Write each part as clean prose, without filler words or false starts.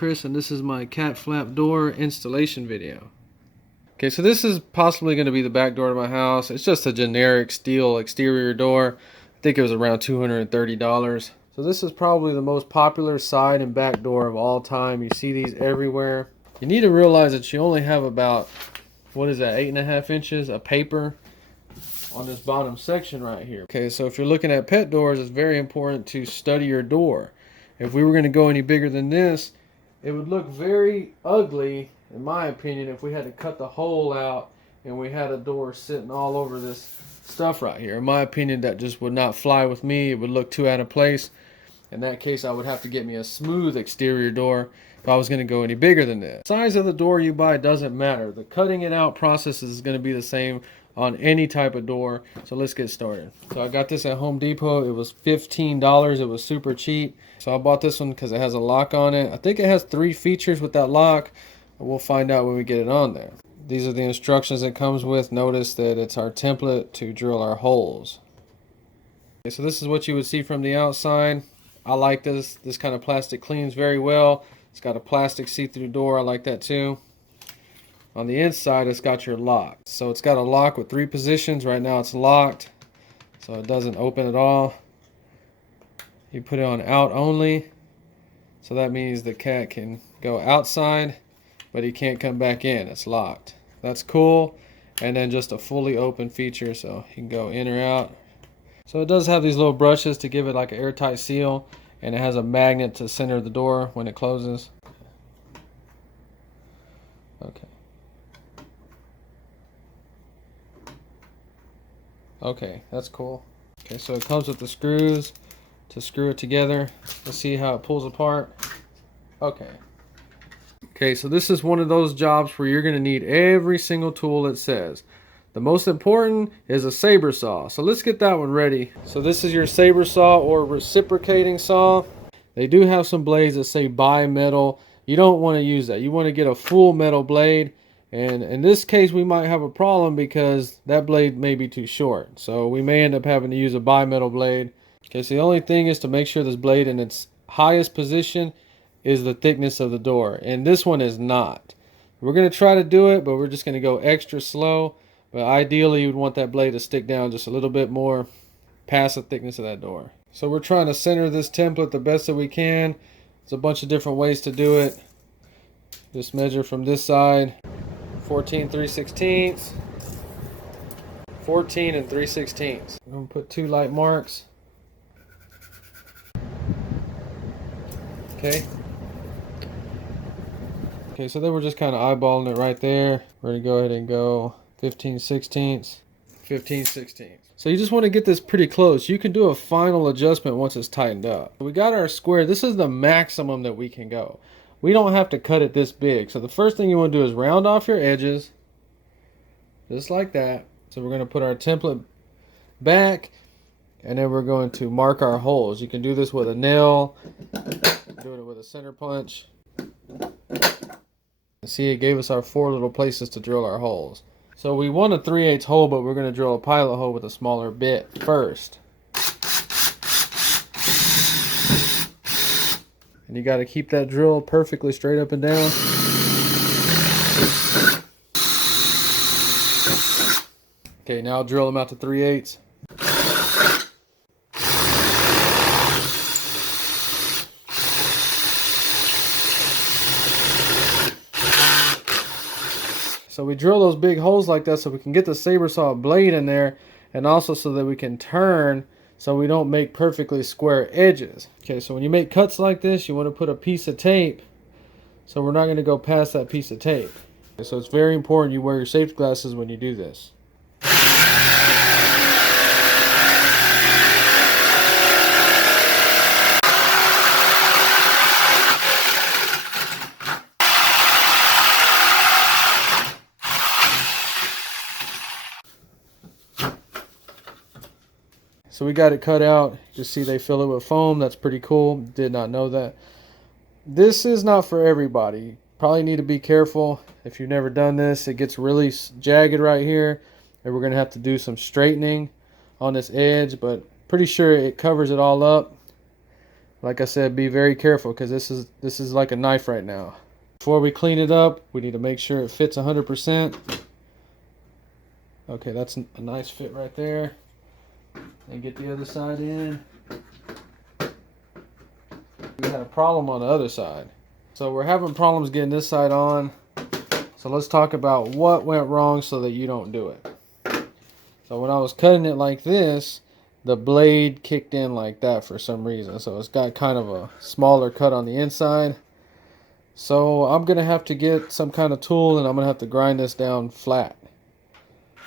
Chris, and this is my cat flap door installation video. Okay, so this is possibly going to be the back door to my house. It's just a generic steel exterior door. I think it was around $230. So this is probably the most popular side and back door of all time. You see these everywhere. You need to realize that you only have about, what is that, 8.5 inches of paper on this bottom section right here. Okay, so if you're looking at pet doors, it's very important to study your door. If we were going to go any bigger than this, it would look very ugly, in my opinion, if we had to cut the hole out and we had a door sitting all over this stuff right here. In my opinion, that just would not fly with me. It would look too out of place. In that case, I would have to get me a smooth exterior door if I was going to go any bigger than this. The size of the door you buy doesn't matter. The cutting it out process is going to be the same on any type of door. So let's get started. So I got this at Home Depot. It was $15. It was super cheap. So I bought this one because it has a lock on it. I think it has 3 features with that lock. We'll find out when we get it on there. These are the instructions it comes with. Notice that it's our template to drill our holes. Okay, so this is what you would see from the outside. I like this. This kind of plastic cleans very well. It's got a plastic see-through door. I like that too. On the inside, it's got your lock. So it's got a lock with 3 positions. Right now it's locked, so it doesn't open at all. You put it on out only. So that means the cat can go outside, but he can't come back in. It's locked. That's cool. And then just a fully open feature, so he can go in or out. So it does have these little brushes to give it like an airtight seal, and it has a magnet to center the door when it closes. Okay. Okay, that's cool. Okay, so it comes with the screws to screw it together. Let's see how it pulls apart. Okay. Okay, so this is one of those jobs where you're going to need every single tool it says. The most important is a saber saw. So let's get that one ready. So this is your saber saw or reciprocating saw. They do have some blades that say bimetal. You don't want to use that. You want to get a full metal blade. And in this case, we might have a problem because that blade may be too short. So we may end up having to use a bimetal blade. Okay, so the only thing is to make sure this blade in its highest position is the thickness of the door. And this one is not. We're going to try to do it, but we're just going to go extra slow. But ideally, you would want that blade to stick down just a little bit more past the thickness of that door. So we're trying to center this template the best that we can. There's a bunch of different ways to do it. Just measure from this side. 14 3/16, 14 and 3/16. I'm going to put 2 light marks. Okay. Okay, so then we're just kind of eyeballing it right there. We're going to go ahead and go 15/16, 15/16. So you just want to get this pretty close. You can do a final adjustment once it's tightened up. We got our square. This is the maximum that we can go. We don't have to cut it this big. So the first thing you want to do is round off your edges. Just like that. So we're going to put our template back. And then we're going to mark our holes. You can do this with a nail. Do it with a center punch. See, it gave us our 4 little places to drill our holes. So we want a 3/8 hole, but we're going to drill a pilot hole with a smaller bit first. And you got to keep that drill perfectly straight up and down. Okay, now I'll drill them out to 3/8. So we drill those big holes like that so we can get the saber saw blade in there, and also so that we can turn so we don't make perfectly square edges. Okay, so when you make cuts like this, you want to put a piece of tape. So we're not going to go past that piece of tape. Okay, so it's very important you wear your safety glasses when you do this. So we got it cut out. Just see they fill it with foam. That's pretty cool. Did not know that. This is not for everybody. Probably need to be careful if you've never done this. It gets really jagged right here, and we're going to have to do some straightening on this edge, but pretty sure it covers it all up. Like I said, be very careful because this is like a knife right now. Before we clean it up, we need to make sure it fits 100%. Okay, that's a nice fit right there. And get the other side in. We had a problem on the other side. So we're having problems getting this side on. So let's talk about what went wrong so that you don't do it. So when I was cutting it like this, the blade kicked in like that for some reason. So it's got kind of a smaller cut on the inside. So I'm going to have to get some kind of tool and I'm going to have to grind this down flat.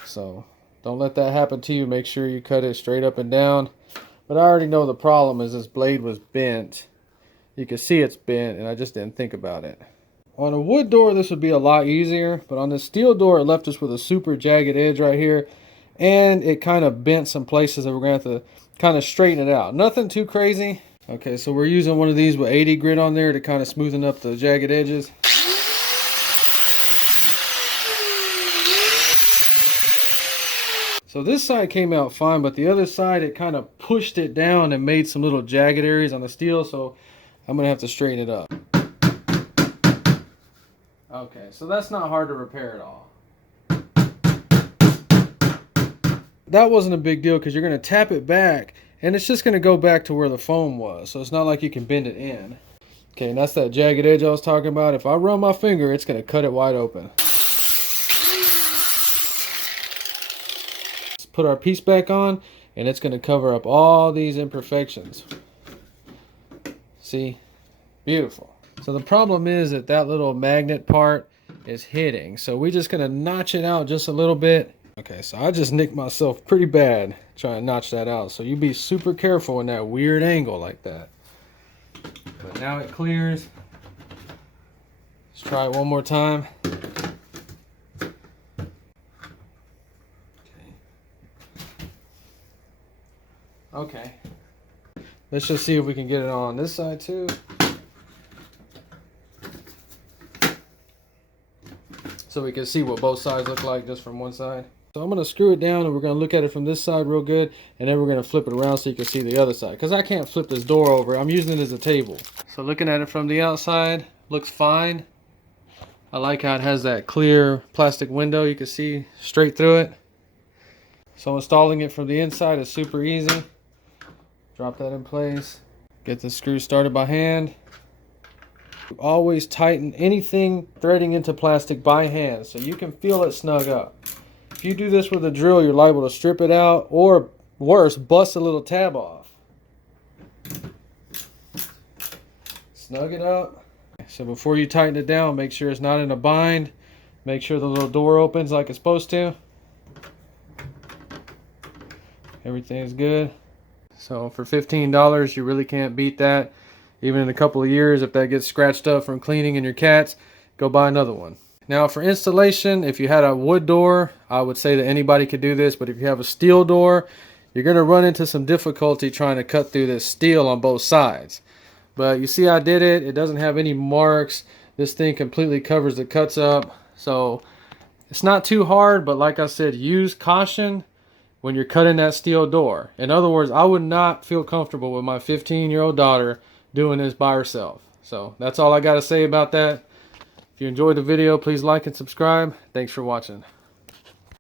So don't let that happen to you. Make sure you cut it straight up and down. But I already know the problem is this blade was bent. You can see it's bent and I just didn't think about it. On a wood door, this would be a lot easier, but on this steel door, it left us with a super jagged edge right here, and it kind of bent some places that we're going to have to kind of straighten it out. Nothing too crazy. Okay, so we're using one of these with 80 grit on there to kind of smoothen up the jagged edges. So this side came out fine, but the other side, it kind of pushed it down and made some little jagged areas on the steel, so I'm going to have to straighten it up. Okay, so that's not hard to repair at all. That wasn't a big deal because you're going to tap it back and it's just going to go back to where the foam was. So it's not like you can bend it in. Okay, and that's that jagged edge I was talking about. If I run my finger, it's going to cut it wide open. Let's put our piece back on and it's going to cover up all these imperfections. See? Beautiful. So the problem is that that little magnet part is hitting. So we're just going to notch it out just a little bit. Okay, so I just nicked myself pretty bad trying to notch that out. So you be super careful in that weird angle like that. But now it clears. Let's try it one more time. Okay. Let's just see if we can get it on this side too. So we can see what both sides look like just from one side. So I'm going to screw it down and we're going to look at it from this side real good. And then we're going to flip it around so you can see the other side. Because I can't flip this door over. I'm using it as a table. So looking at it from the outside, looks fine. I like how it has that clear plastic window. You can see straight through it. So installing it from the inside is super easy. Drop that in place. Get the screw started by hand. Always tighten anything threading into plastic by hand so you can feel it snug up. If you do this with a drill, you're liable to strip it out or worse, bust a little tab off. Snug it up. So before you tighten it down, make sure it's not in a bind. Make sure the little door opens like it's supposed to. Everything's good. So for $15, you really can't beat that. Even in a couple of years, if that gets scratched up from cleaning in your cats, go buy another one. Now for installation, if you had a wood door, I would say that anybody could do this. But if you have a steel door, you're going to run into some difficulty trying to cut through this steel on both sides. But you see I did it. It doesn't have any marks. This thing completely covers the cuts up. So it's not too hard, but like I said, use caution when you're cutting that steel door. In other words, I would not feel comfortable with my 15-year-old daughter doing this by herself. So that's all I got to say about that. If you enjoyed the video, please like and subscribe. Thanks for watching.